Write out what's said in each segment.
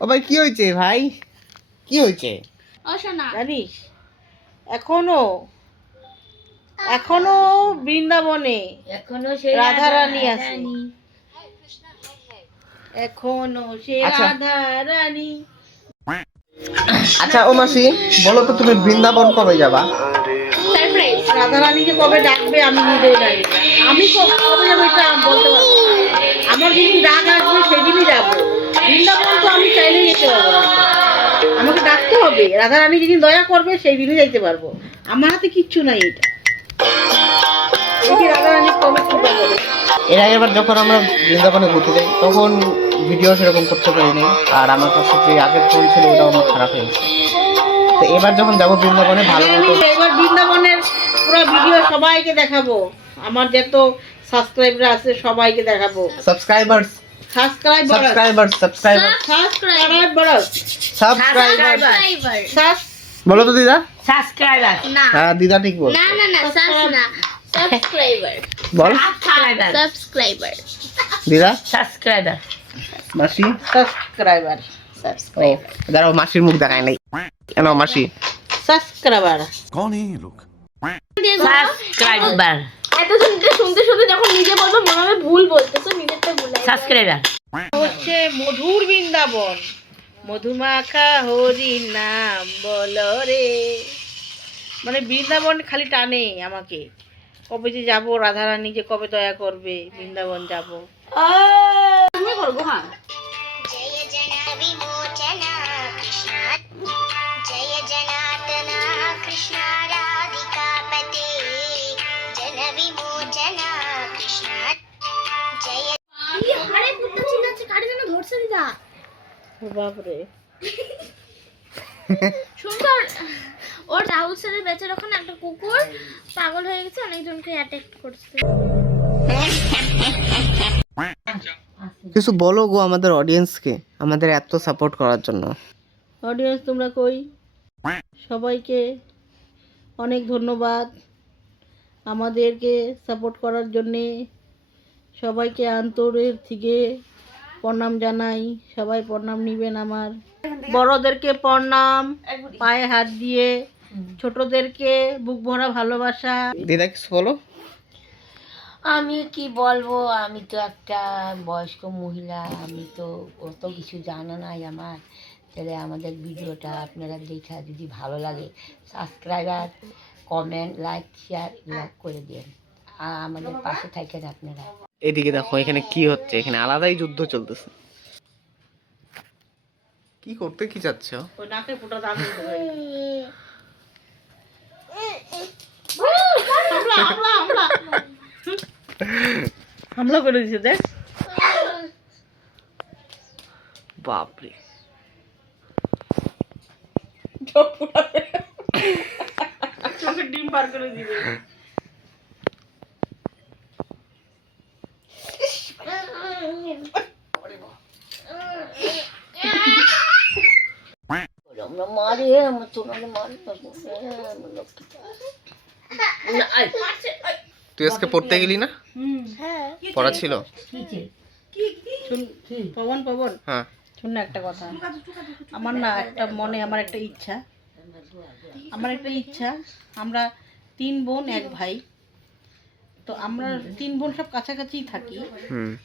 ও ভাই কি হয়েছে ভাই, কি হয়েছে জানিস? এখনো এখনো বৃন্দাবনে এখনো সেই রাধারানী আছে, এখনো সে আচ্ছা। রাধারানী। আচ্ছা ও মাসি বলো তো, তুমি বৃন্দাবন কবে যাবা? রাধারানীকে কবে ডাকবে আমি নিজেও জানি না। আমি কবে যাবো এটা বলতে পারবো না। আমার যেদিন ডাক আসবে সেদিনই যাবো। বৃন্দাবন তো আমি চাইলেই যেতে পারবো না, আমাকে ডাকতে হবে। রাধারানী যেদিন দয়া করবে সেই দিনই যাইতে পারবো। আমার হাতে কিচ্ছু নাই এটা। দেখি রাধারানী কবে কৃপা করে। এর আগে এবার যখন আমরা বৃন্দাবনে ঘুরতে যাই তখন ভিডিও সেরকম করতে পারিনি, আর আমার কাছে যে আগের ফোন ছিল ওটাও আমার খারাপ হয়ে গেছে। তো এবার যখন যাবো বৃন্দাবনে ভালো মতো এবার বৃন্দাবনের পুরো ভিডিও সবাইকে দেখাবো। আমার যত সাবস্ক্রাইবার আছে সবাইকে দেখাবো। সাবস্ক্রাইবার্স বলো তো দিদা। সাবস্ক্রাইবার না হ্যাঁ দিদা ঠিক বল। না না না সাবস্ক্রাইবার বল সাবস্ক্রাইবার দিদা। সাবস্ক্রাইবার মাসি সাবস্ক্রাইবার দাঁড়াও, মাসির মুখ দেখায় নাই কেন মাসি? সাবস্ক্রাইবার कौन है ये लोग? সাবস্ক্রাইবার এত শুনতে শুনতে যখন নিজে বলবো মনে হবে ভুল বলতেছো, নিজেরটা ভুল সাবস্ক্রাইবার হচ্ছে মধুর বৃন্দাবন, মধুমাখা হরি নাম বলো রে। মানে বৃন্দাবন খালি টানে আমাকে, কবে যে যাবো, রাধারানী যে কবে দয়া করবে, বৃন্দাবন যাবো। তুমি করবো। হ্যাঁ जय जना विमोचना कृष्ण जय जनार्दना कृष्ण राधिकापते जन विमोचना कृष्ण जय আরে কুত্তা চিল্লাচ্ছে, কারে যেন ধরছে দিদা। বাপরে, সুন্দর। ওর রাহুল স্যারের বেচার ওখানে একটা কুকুর পাগল হয়ে গেছে, অনেকজনকে অ্যাটাক করছে। কিছু বলো গো আমাদের অডিয়েন্সকে, আমাদের এত সাপোর্ট করার জন্য। অডিয়েন্স তোমরা কই? সবাইকে অনেক ধন্যবাদ আমাদেরকে সাপোর্ট করার জন্যে। সবাইকে আন্তরের থেকে প্রণাম জানাই। সবাই প্রণাম নিবেন আমার। বড়দেরকে প্রণাম, পায়ে হাত দিয়ে, ছোটদেরকে বুক ভরা ভালোবাসা। দিদা কিছু বলো। আমি কি বলবো, আমি তো একটা বয়স্ক মহিলা, আমি তো অত কিছু জানা নাই আমার। তাহলে আমাদের ভিডিওটা আপনারা দেখা যদি ভালো লাগে সাবস্ক্রাইবার, কমেন্ট, লাইক, শেয়ার এগুলো করে দিন, আর আমাদের পাশে থাকেন আপনারা। এদিকে দেখো এখানে কি হচ্ছে, এখানে আলাদাই যুদ্ধ চলতেছে। কি করতে কি চাচ্ছ? ওই নাকের ফোঁটা দাম দিতে হয়। হামলা করে দিছে দেখ। বাপরে, চোখের ডিম বার করে দিবে। আমরা মারি, আমার তোমাকে মারি তুই আজকে পড়তে গেলি না? পড়া ছিল। পবন পবন হ্যাঁ শুন না একটা কথা। আমার না একটা মনে, আমার একটা ইচ্ছা, আমরা 3 বোন 1 ভাই, তো আমরা 3 বোন সব কাছাকাছি থাকি।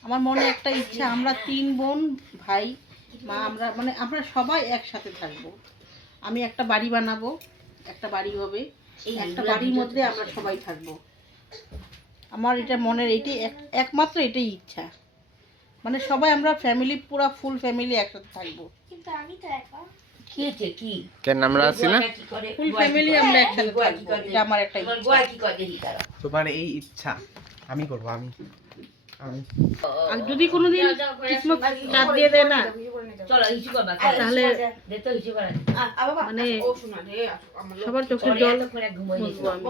আমার মনে একটা ইচ্ছা, আমরা 3 বোন ভাই মা, আমরা সবাই একসাথে থাকবো। আমি একটা বাড়ি বানাবো, একটা বাড়ি হবে, একটা বাড়ির মধ্যে আমরা সবাই থাকবো। আমার এটা মনের এইটাই একমাত্র এটাই ইচ্ছা। মানে সবাই আমরা ফ্যামিলি, পুরো ফুল ফ্যামিলি একসাথে থাকবো। কিন্তু আমি তো একা। কি কেন আমরা আছি না? ফুল ফ্যামিলি আমরা একসাথে থাকবো, এটা আমার একটা ইচ্ছা। তোমার এই ইচ্ছা আমি করবো, আমি আর যদি কোনোদিন কিসমত সাথ দিয়ে দেয় না, চলো হিসু করবা, তাহলে দে তো হিসু করা, মানে সবার চোখের জল করে ঘুমাই মুছবো আমি।